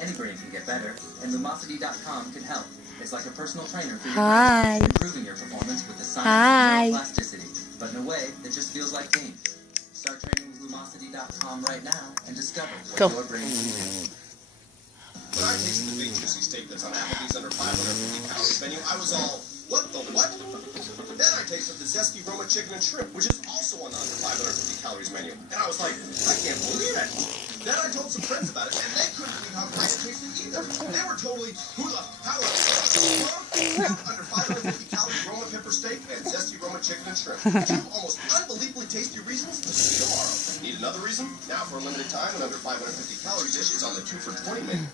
Any brain can get better, and Lumosity.com can help. It's like a personal trainer for your Hi. brain, improving your performance with the science of neuroplasticity, but in a way that just feels like games. Start training with Lumosity.com right now and discover what your brain can do. When I tasted the big juicy steak that's on Applebee's under 550 calories menu, I was all, what the what? Then I tasted the zesty Roma chicken and shrimp, which is also on the under 550 calories menu. And I was like, I can't believe it. Then I told some friends about it, and they couldn't believe how great it tasted either. They were totally hula, holla, under 550 calorie Roma pepper steak and zesty Roma chicken and shrimp. Two almost unbelievably tasty reasons to see tomorrow. Need another reason? Now for a limited time, an under 550 calorie dish is on the 2 for $20 menu.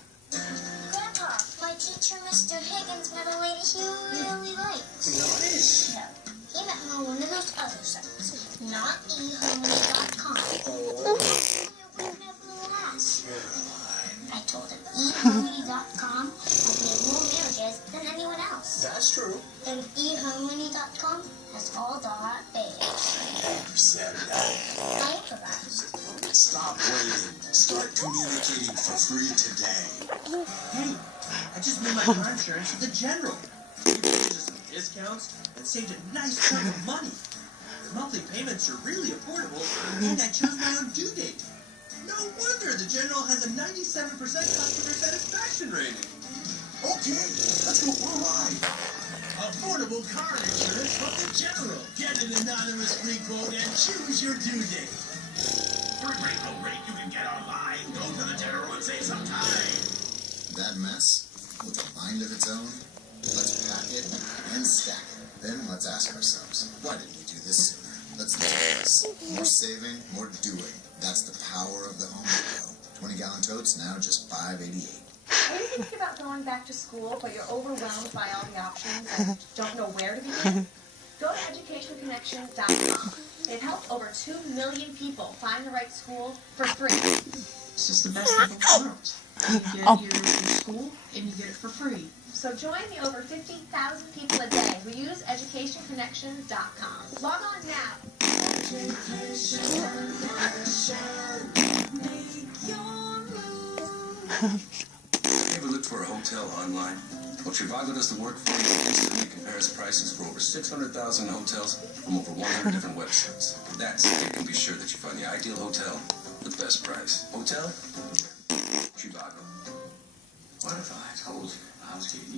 Grandpa, my teacher, Mr. Higgins, met a lady he really likes. Nice. No, he met her on one of those other sites, not eharmony.com. It would never last. I told him eharmony.com has made more marriages than anyone else. That's true. And eharmony.com has all the hot babes. I improvised. Stop waiting. Start communicating for free today. Hey, I just made my car insurance with the General. You gave us some discounts and saved a nice chunk of money. The monthly payments are really affordable, and I chose my own due date. No wonder the General has a 97% customer satisfaction rating. Okay, let's go for a ride. Affordable car insurance from the General. Get an anonymous free quote and choose your due date. For a great low rate you can get online, go to the General and save some time. That mess, with a mind of its own, let's pack it and stack it. Then let's ask ourselves, why didn't we do this sooner? Let's do this. More saving, more doing. That's the power of the Home Depot. 20-gallon totes, now just $5.88. Are you thinking about going back to school, but you're overwhelmed by all the options and don't know where to begin? Go to educationconnection.com. They've helped over 2 million people find the right school for free. It's just the best of both worlds. You get your school, and you get it for free. So join the over 50,000 people a day who use educationconnection.com. Log on now. Ever looked for a hotel online? Well, Trivago does the work for you and instantly compares prices for over 600,000 hotels from over 100 different websites. That's so you can be sure that you find the ideal hotel with the best price. Hotel? Trivago. What if I told you I was getting